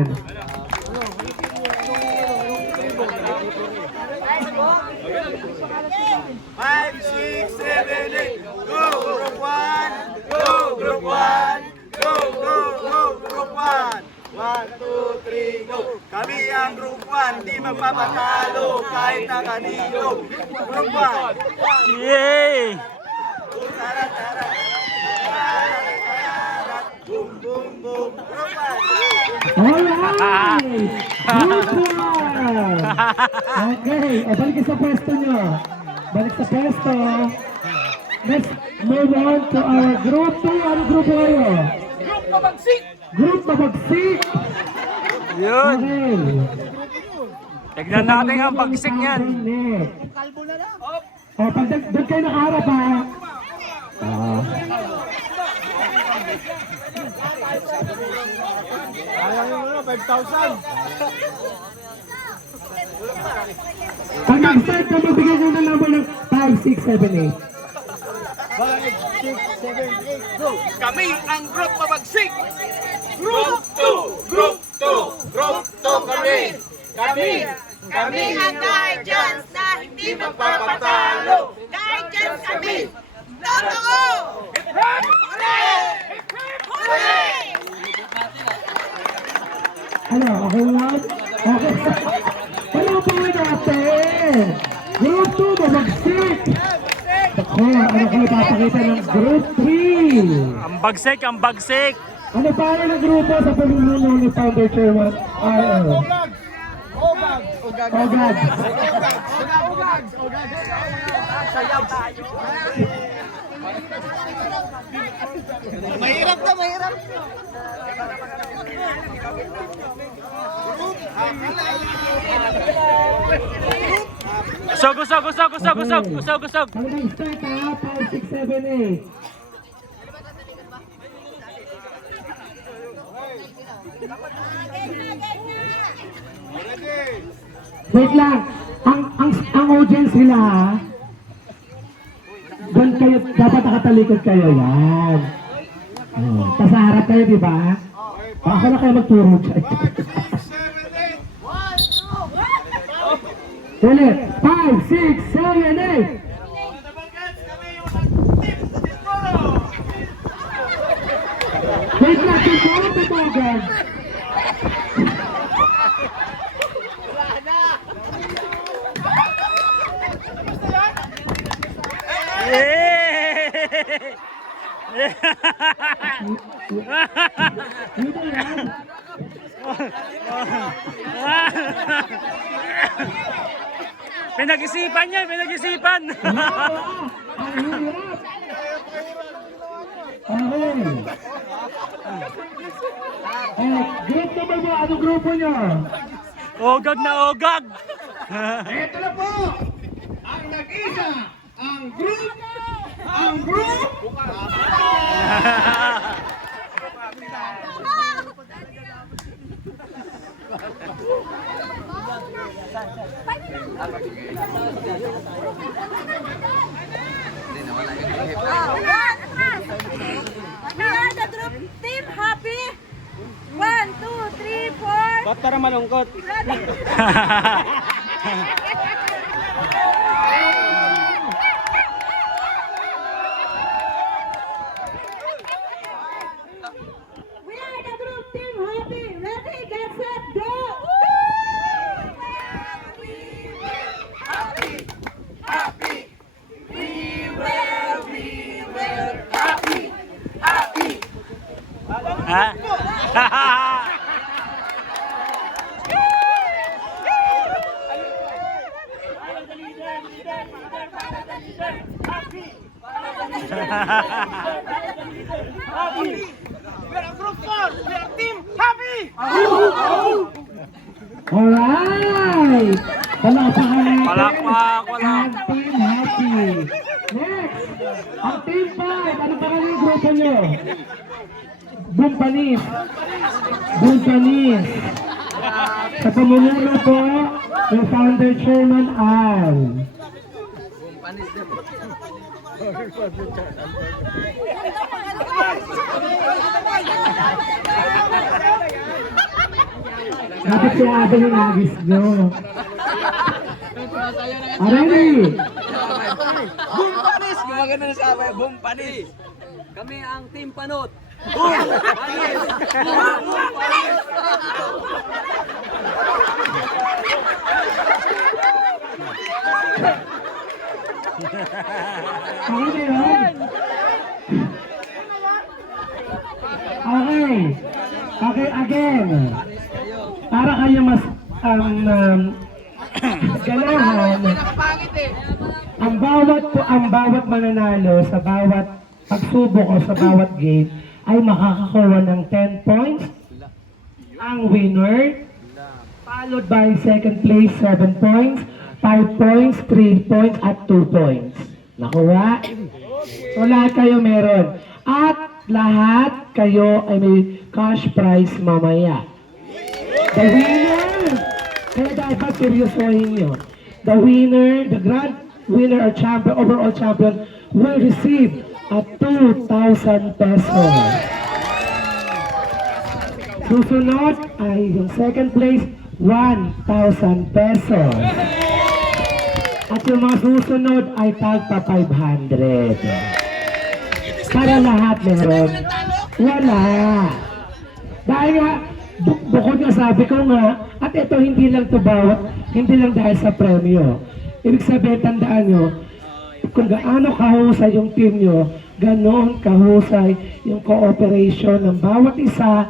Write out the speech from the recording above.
yan. 5, 6, 7, 8. Go, Group 1. Go, Group 1. Go, go, go, Group 1. 1, 2, 3, go. Kami ang Group 1. Di magpapatalo kahit na kanino. Group 1. Yay! Tara, tara. Boom, boom, boom. Group 1. Alright! Group 1! Okay, o balik sa pwesto nyo. Balik sa pwesto. Let's move on to our group 2. Ano group kayo? Group Pabagsik. Group Pabagsik. Yun! Okay. Tignan natin ang bagsik niyan. Kalbo na lang. O, pag doon kayo nakaharap ha. Alam mo na, 5,000. Pag nag-start na magbigay ko ng number ng 5, 6, 7, 8. 5, 6, 7, 8, go! Kami ang Group Pabagsik! Group 2! Group 2! Group 2 kami! Kami ang guardians na hindi magpapatalo. Guardians kami. Totoo! Hooray! Hooray! Ano, okay lang? Okay. Wala pa nga natin. Group 2, Pabagsik. Ako, ano kayo papakita ng Group 3? Ang bagsik, ang bagsik! Ano pa ng grupo sa pamumuno ni Founder Chairman R.L.? Ogag! Ogag. Sayaw tayo! Mahirap na, mahirap! Usog, usog, usog, usog, usog, usog, usog! Ano ba yung start ha? 5, 6, 7, 8. Wait lang. Ang audience nila ha. Doon kayo, dapat nakatalikod kayo yan. Oh, tas harap kayo, di ba? Ako na kayo magturo dyan. Ulit. 5, 6, 7, 8. Wait lang, siguro tutugan. Dito yan. Pinag-isipan niya, pinag-isipan! Ang hirap. Okay. Group number mo, anong grupo nyo? Ogag na ogag! Ito na po! Ang nag-isa! Ang group! Ang group! We are the group team happy. 1, 2, 3, 4. Ba't para malungkot? We are the group team happy. Ready, get set, go. Ha? Alright! Palakpakan natin. Palakpak, wala. Ang team happy. Next! Ang team 5. Ano pa yung grupo nyo? Bumpanis. Bumpanis. Sa pamumuno po ng Founder Chairman Al. Dapat si Ate yung nagis nyo. Ready? Boom Panis! Gumagana na sa abay. Boom Panis! Kami ang Team Panot. Okay na yun? Okay. Okay, again. Para kayo mas ganahan, ang bawat mananalo sa bawat pagsubok o sa bawat game ay makakakuha ng 10 points. Ang winner, followed by second place 7 points, 5 points, 3 points, at 2 points. Nakuha? So lahat kayo meron. At lahat kayo ay may cash prize mamaya. The winner, kaya dapat seryosohin nyo. The winner, the grand winner or champion, overall champion, will receive a 2,000 pesos. Susunod ay yung second place, 1,000 pesos. At yung mga susunod ay tagpa 500. Para lahat meron. Wala. Dahil nga, bukod nga sabi ko nga, at ito hindi lang dahil sa premyo. Ibig sabihin, tandaan nyo, kung gaano kahusay yung team nyo, ganoon kahusay yung cooperation ng bawat isa